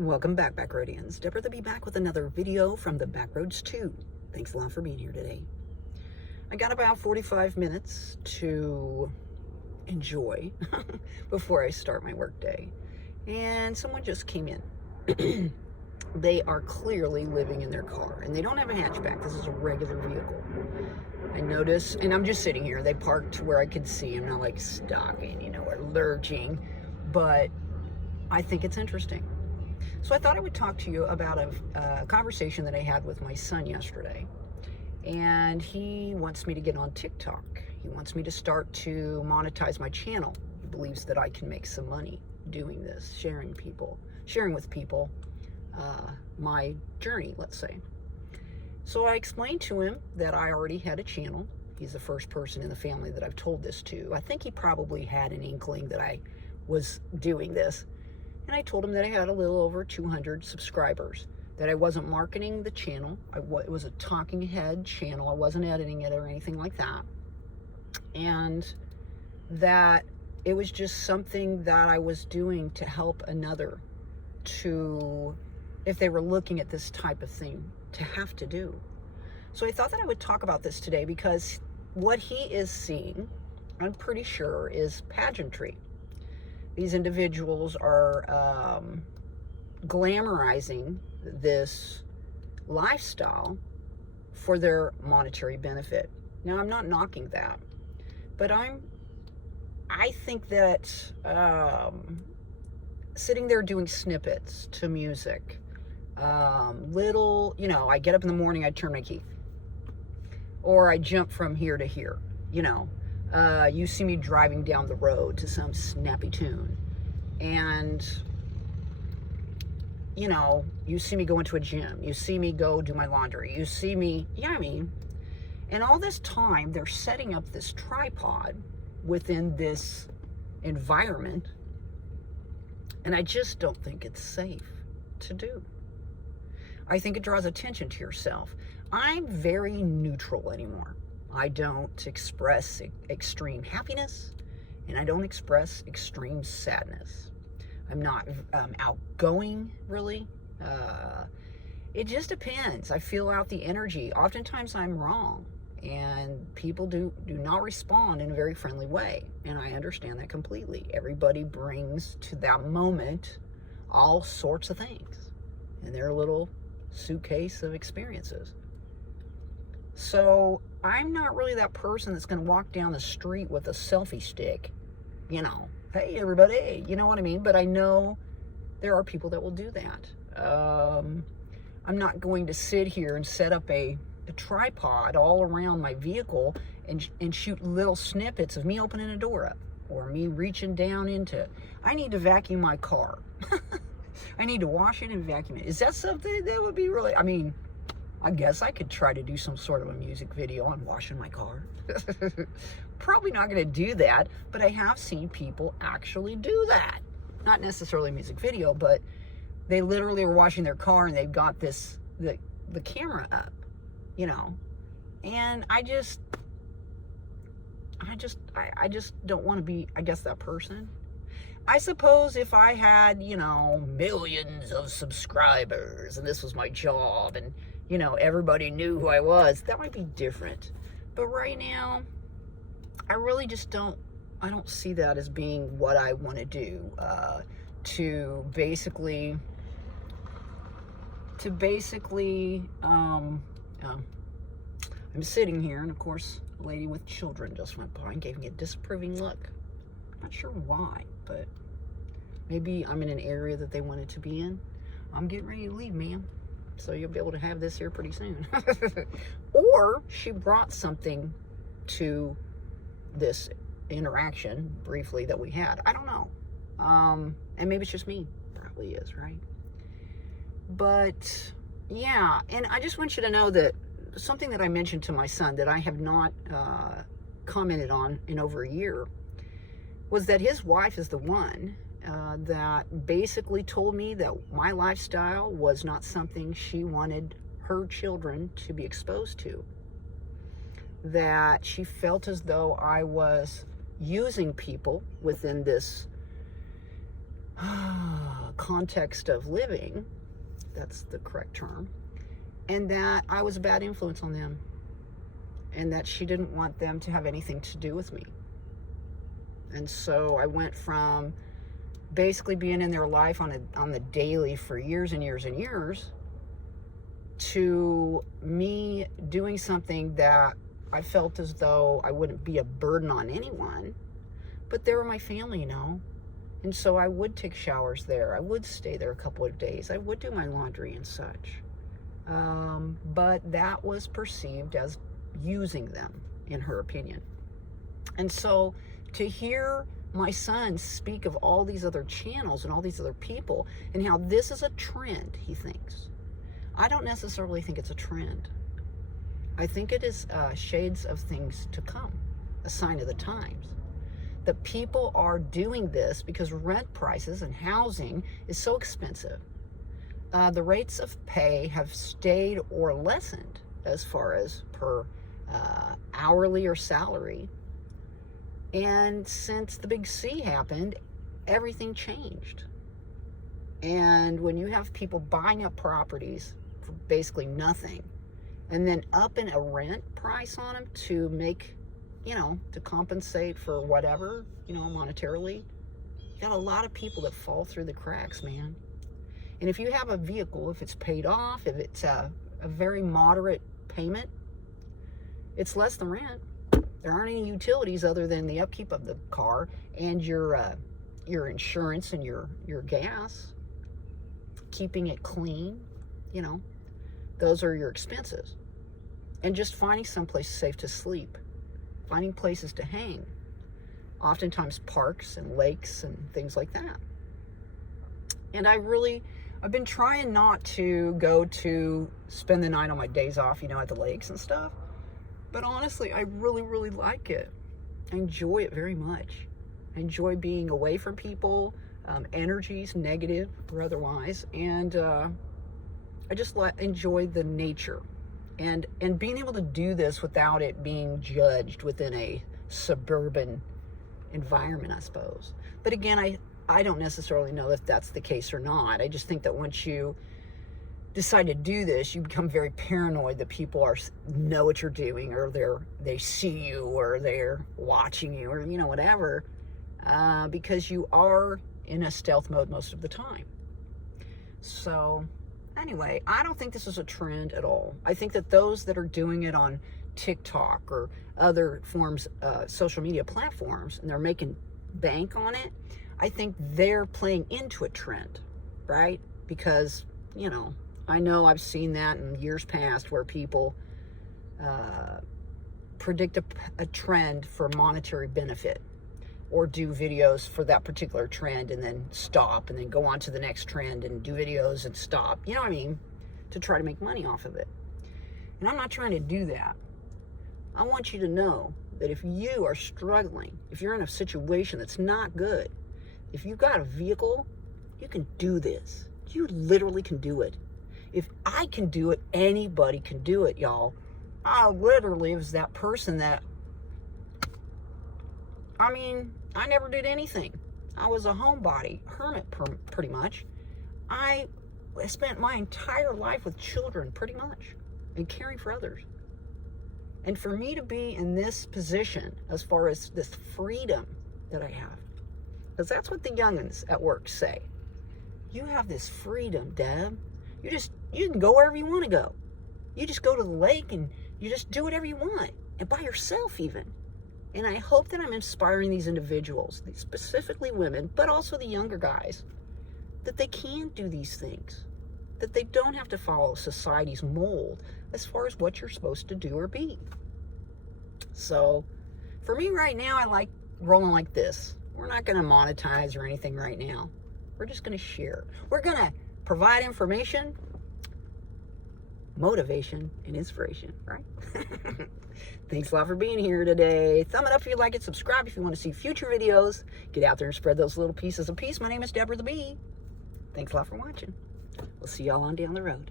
Welcome back, Backroadians. Deborah the Bee back with another video from the Backroads 2. Thanks a lot for being here today. I got about 45 minutes to enjoy before I start my work day. And someone just came in. They are clearly living in their car, and they don't have a hatchback. This is a regular vehicle. I notice, and I'm just sitting here. They parked where I could see. I'm not like stalking, or lurching, but I think it's interesting. So I thought I would talk to you about a conversation that I had with my son yesterday. And he wants me to get on TikTok. He wants me to start to monetize my channel. He believes that I can make some money doing this, sharing with people my journey, let's say. So I explained to him that I already had a channel. He's the first person in the family that I've told this to. I think he probably had an inkling that I was doing this. And I told him that I had a little over 200 subscribers, that I wasn't marketing the channel. It was a talking head channel. I wasn't editing it or anything like that. And that it was just something that I was doing to help another to, if they were looking at this type of thing, to have to do. So I thought that I would talk about this today because what he is seeing, I'm pretty sure, is pageantry. These individuals are glamorizing this lifestyle for their monetary benefit. Now, I'm not knocking that, but I think that sitting there doing snippets to music, I get up in the morning, I turn my key, or I jump from here to here, you see me driving down the road to some snappy tune, and you see me go into a gym, you see me go do my laundry, you see me, and all this time they're setting up this tripod within this environment, and I just don't think it's safe to do. I think it draws attention to yourself. I'm very neutral anymore. I don't express extreme happiness, and I don't express extreme sadness. I'm not outgoing, really. It just depends. I feel out the energy. Oftentimes I'm wrong, and people do not respond in a very friendly way, and I understand that completely. Everybody brings to that moment all sorts of things in their little suitcase of experiences. So I'm not really that person that's going to walk down the street with a selfie stick, hey everybody, you know what I mean? But I know there are people that will do that. I'm not going to sit here and set up a tripod all around my vehicle and shoot little snippets of me opening a door up or me reaching down into, I need to vacuum my car. I need to wash it and vacuum it. Is that something that would be really, I guess I could try to do some sort of a music video on washing my car. Probably not going to do that, but I have seen people actually do that. Not necessarily a music video, but they literally are washing their car and they've got the camera up, and I just don't want to be, I guess, that person. I suppose if I had, millions of subscribers and this was my job and, everybody knew who I was, that might be different. But right now, I really just don't see that as being what I want to do, to basically, I'm sitting here, and of course, a lady with children just went by and gave me a disapproving look. I'm not sure why, but maybe I'm in an area that they wanted to be in. I'm getting ready to leave, ma'am, so you'll be able to have this here pretty soon. Or she brought something to this interaction briefly that we had. I don't know. And maybe it's just me. Probably is, right? But yeah, and I just want you to know that something that I mentioned to my son that I have not commented on in over a year was that his wife is the one that basically told me that my lifestyle was not something she wanted her children to be exposed to. That she felt as though I was using people within this context of living, that's the correct term, and that I was a bad influence on them, and that she didn't want them to have anything to do with me. And so I went from basically being in their life on the daily for years and years and years to me doing something that I felt as though I wouldn't be a burden on anyone, but they were my family, and so I would take showers there. I would stay there a couple of days. I would do my laundry and such. But that was perceived as using them, in her opinion. And so to hear my son speak of all these other channels and all these other people and how this is a trend, he thinks. I don't necessarily think it's a trend. I think it is shades of things to come, a sign of the times. That people are doing this because rent prices and housing is so expensive. The rates of pay have stayed or lessened as far as per hourly or salary. And since the big C happened, everything changed. And when you have people buying up properties for basically nothing, and then upping a rent price on them to make, to compensate for whatever, monetarily, you got a lot of people that fall through the cracks, man. And if you have a vehicle, if it's paid off, if it's a very moderate payment, it's less than rent. There aren't any utilities other than the upkeep of the car and your insurance and your gas, keeping it clean, those are your expenses. And just finding someplace safe to sleep, finding places to hang, oftentimes parks and lakes and things like that. And I've been trying not to go to spend the night on my days off, at the lakes and stuff. But honestly, I really, really like it. I enjoy it very much. I enjoy being away from people, energies, negative or otherwise. And I just enjoy the nature. And being able to do this without it being judged within a suburban environment, I suppose. But again, I don't necessarily know if that's the case or not. I just think that once you decide to do this, you become very paranoid that people know what you're doing, or they see you, or they're watching you, or whatever, because you are in a stealth mode most of the time. So anyway, I don't think this is a trend at all. I think that those that are doing it on TikTok or other forms, social media platforms, and they're making bank on it, I think they're playing into a trend, right? Because, I know I've seen that in years past where people predict a trend for monetary benefit, or do videos for that particular trend and then stop and then go on to the next trend and do videos and stop, to try to make money off of it. And I'm not trying to do that. I want you to know that if you are struggling, if you're in a situation that's not good, if you've got a vehicle, you can do this. You literally can do it. If I can do it, anybody can do it, y'all. I literally was that person that, I never did anything. I was a homebody, hermit pretty much. I spent my entire life with children pretty much and caring for others. And for me to be in this position as far as this freedom that I have, because that's what the young'uns at work say. You have this freedom, Deb. You can go wherever you want to go. You just go to the lake and you just do whatever you want, and by yourself even. And I hope that I'm inspiring these individuals, specifically women, but also the younger guys, that they can do these things, that they don't have to follow society's mold as far as what you're supposed to do or be. So for me right now, I like rolling like this. We're not going to monetize or anything right now. We're just going to share. We're going to provide information, motivation, and inspiration, right? Thanks a lot for being here today. Thumb it up if you like it. Subscribe if you want to see future videos. Get out there and spread those little pieces of peace. My name is Deborah the Bee. Thanks a lot for watching. We'll see y'all on down the road.